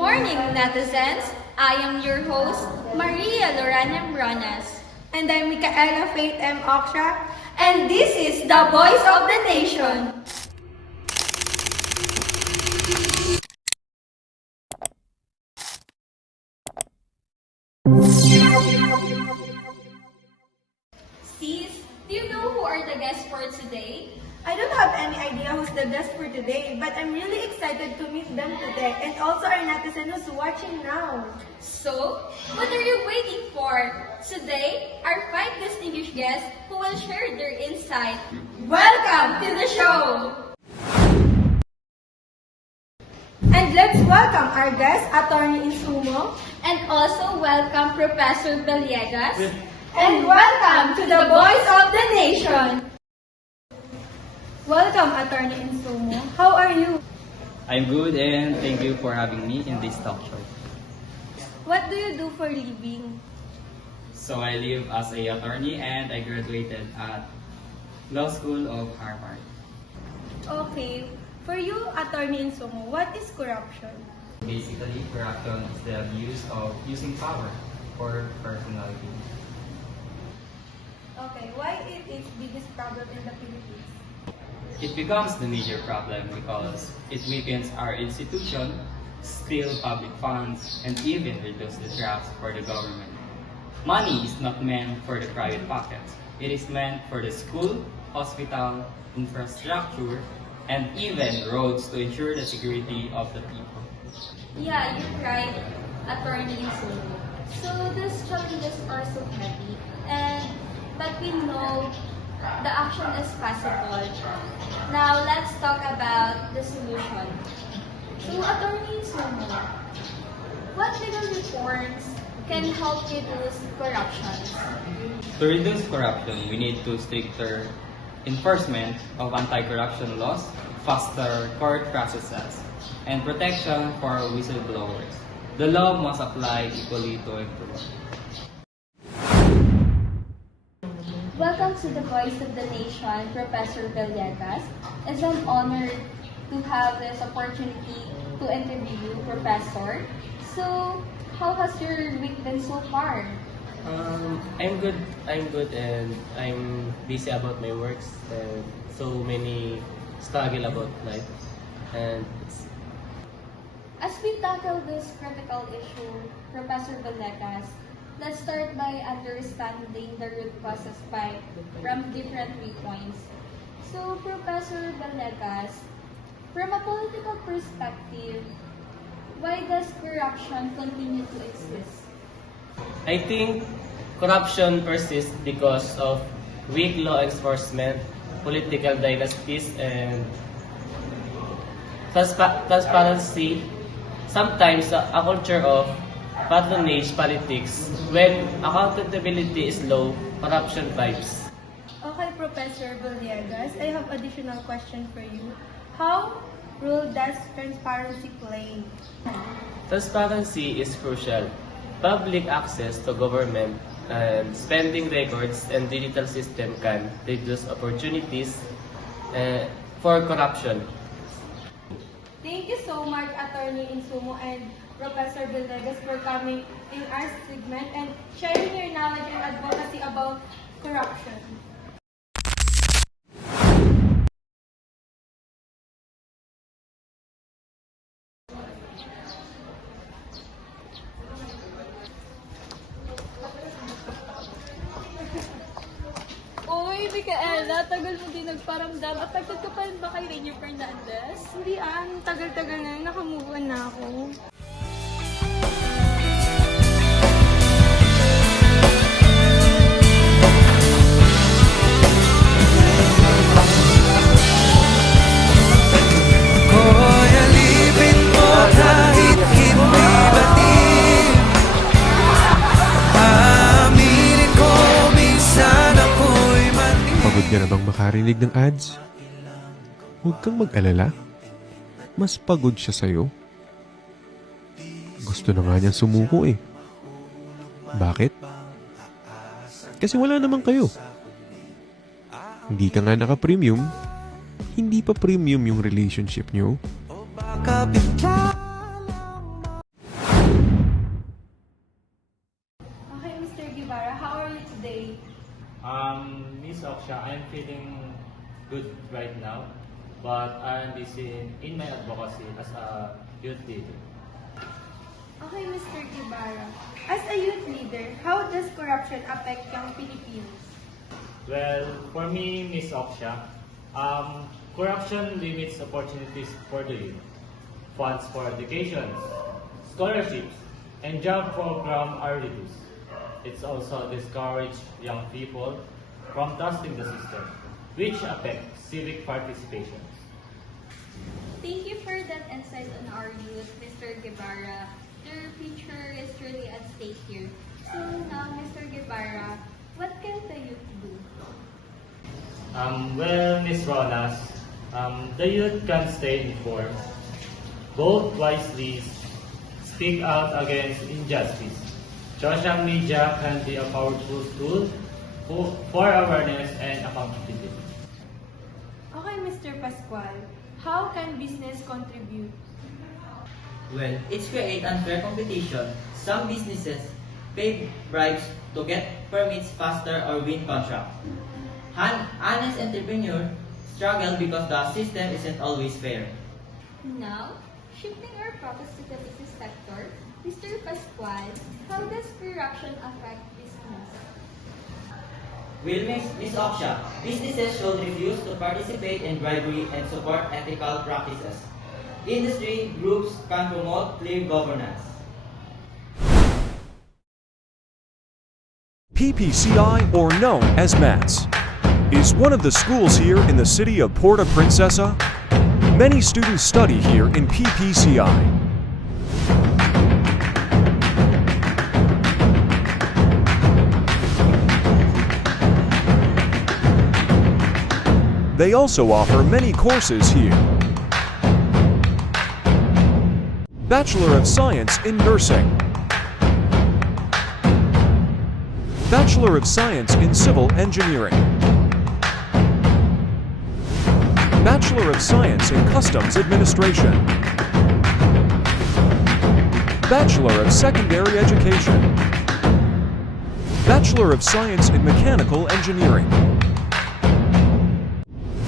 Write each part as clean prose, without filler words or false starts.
morning, netizens. I am your host, Maria Lorana Bronas. And I'm Micaela Faith M. Oksha. And this is the Voice of the Nation. Sis, do you know who are the guests for today? I don't have any idea who's the guest for today, but I'm really excited to meet them today and also our netizen who's watching now. So, what are you waiting for? Today, our 5 distinguished guests who will share their insight. Welcome to the show! And let's welcome our guest, Attorney Insumo. And also welcome Professor Villegas. And welcome to the Voice of the Nation. Welcome, Attorney Insumo. How are you? I'm good and thank you for having me in this talk show. What do you do for living? So I live as a attorney and I graduated at Law School of Harvard. Okay. For you, Attorney Insumo, what is corruption? Basically, corruption is the abuse of using power for personal gain. Okay, why it is biggest problem in the Philippines? It becomes the major problem because it weakens our institution, steals public funds, and even reduces the trust for the government. Money is not meant for the private pockets. It is meant for the school, hospital, infrastructure, and even roads to ensure the security of the people. Yeah, you're right, Attorney Insumo. So these challenges are so heavy, but we know the action is possible. Now let's talk about the solution. So Attorney Insumo, what legal reforms can help reduce corruption? To reduce corruption, we need to stricter enforcement of anti-corruption laws, faster court processes, and protection for whistleblowers. The law must apply equally to everyone. Welcome to the Voice of the Nation, Professor Villegas. It's an honor to have this opportunity to interview you, Professor. So, how has your week been so far? I'm good, and I'm busy about my works and so many struggle about life. And As we tackle this critical issue, Professor Villegas, let's start by understanding the root causes from different viewpoints. So, Professor Villegas, from a political perspective, why does corruption continue to exist? I think corruption persists because of weak law enforcement, political dynasties, and transparency. Sometimes a culture of patronage politics. When accountability is low, corruption thrives. Okay, Professor Villegas, I have additional question for you. How role does transparency play? Transparency is crucial. Public access to government and spending records and digital system can reduce opportunities for corruption. Thank you so much, Attorney Insumo and Professor Villegas, for coming in our segment and sharing your knowledge and advocacy about corruption. Uy, Micaela, tagal mo din nagparamdam at tagal ka pa rin ba kay Rainier Fernandez? Hindi tagal-tagal na yun, nakamove on na ako. Ko'y alipin mo kahit hindi batid. Aminin ko minsan ako'y mali. Pagod ka na bang makarinig ng ads? Huwag kang mag-alala. Mas pagod siya sa'yo. Gusto na nga niyang sumuko eh. Bakit? Kasi wala naman kayo. Hindi ka nga naka-premium. Hindi pa premium yung relationship niyo. O baka bigla good right now, but aren't this in my advocacy as a youth leader. Okay, Mr. Guevara. As a youth leader, how does corruption affect young Filipinos? Well, for me, Miss Oksha, corruption limits opportunities for the youth. Funds for education, scholarships, and job program are reduced. It's also discouraged young people from trusting the system, which affects civic participation. Thank you for that insight on our youth, Mr. Guevara. Their future is really at stake here. So now, Mr. Guevara, what can the youth do? Well, Ms. Ronas, the youth can stay informed, vote wisely, speak out against injustice. Social media can be a powerful tool for awareness and accountability. Okay, Mr. Pascual. How can business contribute? Well, it's create unfair competition. Some businesses pay bribes to get permits faster or win contract. Honest entrepreneurs struggle because the system isn't always fair. Now, shifting our focus to the business sector, Mr. Pascual, how does corruption affect business? Will Miss Oksha, businesses should refuse to participate in bribery and support ethical practices. Industry groups can promote clear governance. PPCI, or known as MATS, is one of the schools here in the city of Puerto Princesa. Many students study here in PPCI. They also offer many courses here. Bachelor of Science in Nursing, Bachelor of Science in Civil Engineering, Bachelor of Science in Customs Administration, Bachelor of Secondary Education, Bachelor of Science in Mechanical Engineering,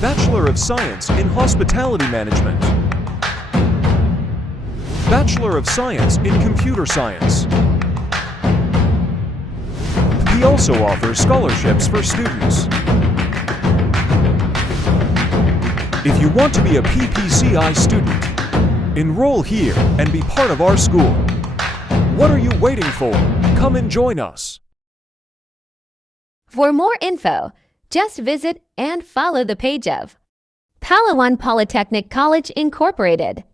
Bachelor of Science in Hospitality Management, Bachelor of Science in Computer Science. He also offers scholarships for students. If you want to be a PPCI student, enroll here and be part of our school. What are you waiting for? Come and join us. For more info, just visit and follow the page of Palawan Polytechnic College Incorporated.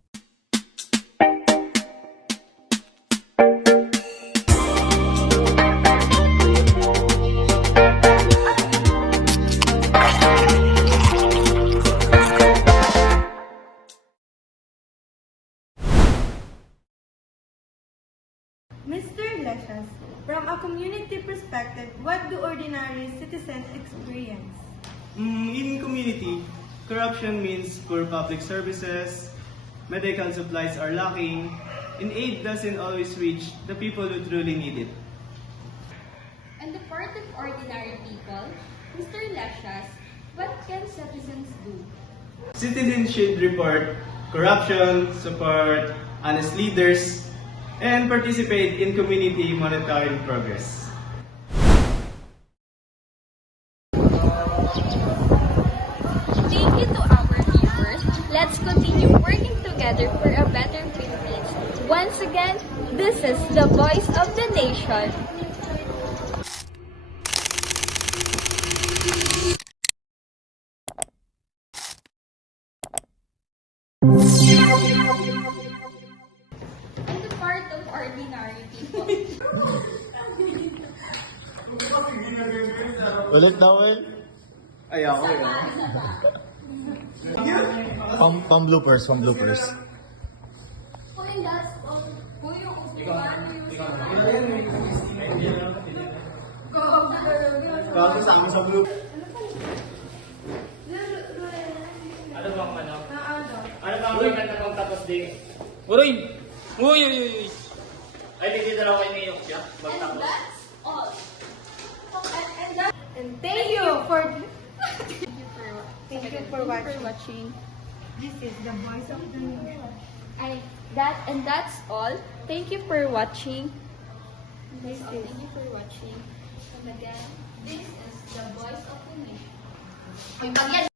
Mr. Lechas, from a community perspective, what do ordinary citizens experience? In community, corruption means poor public services, medical supplies are lacking, and aid doesn't always reach the people who truly need it. On the part of ordinary people, Mr. Lechas, what can citizens do? Citizens should report corruption, support honest leaders, and participate in community monitoring progress. Thank you to our viewers. Let's continue working together for a better Philippines. Once again, this is the voice of the nation. On the part of ordinary people. Ulit daw eh. Ay, ako yun. Pang bloopers, pang bloopers. Kaya sa amin sa bloopers. Ano bang ano? Ano bang maganda pang tapos din? Uy! Uy! Uy! Uy! Ay, hindi na lang kayo ni Oksha. Magtapos. And thank you for Thank you for watching. This is the voice of the nation. That's all. Thank you for watching. This is Thank you for watching. And again, this is the voice of the nation.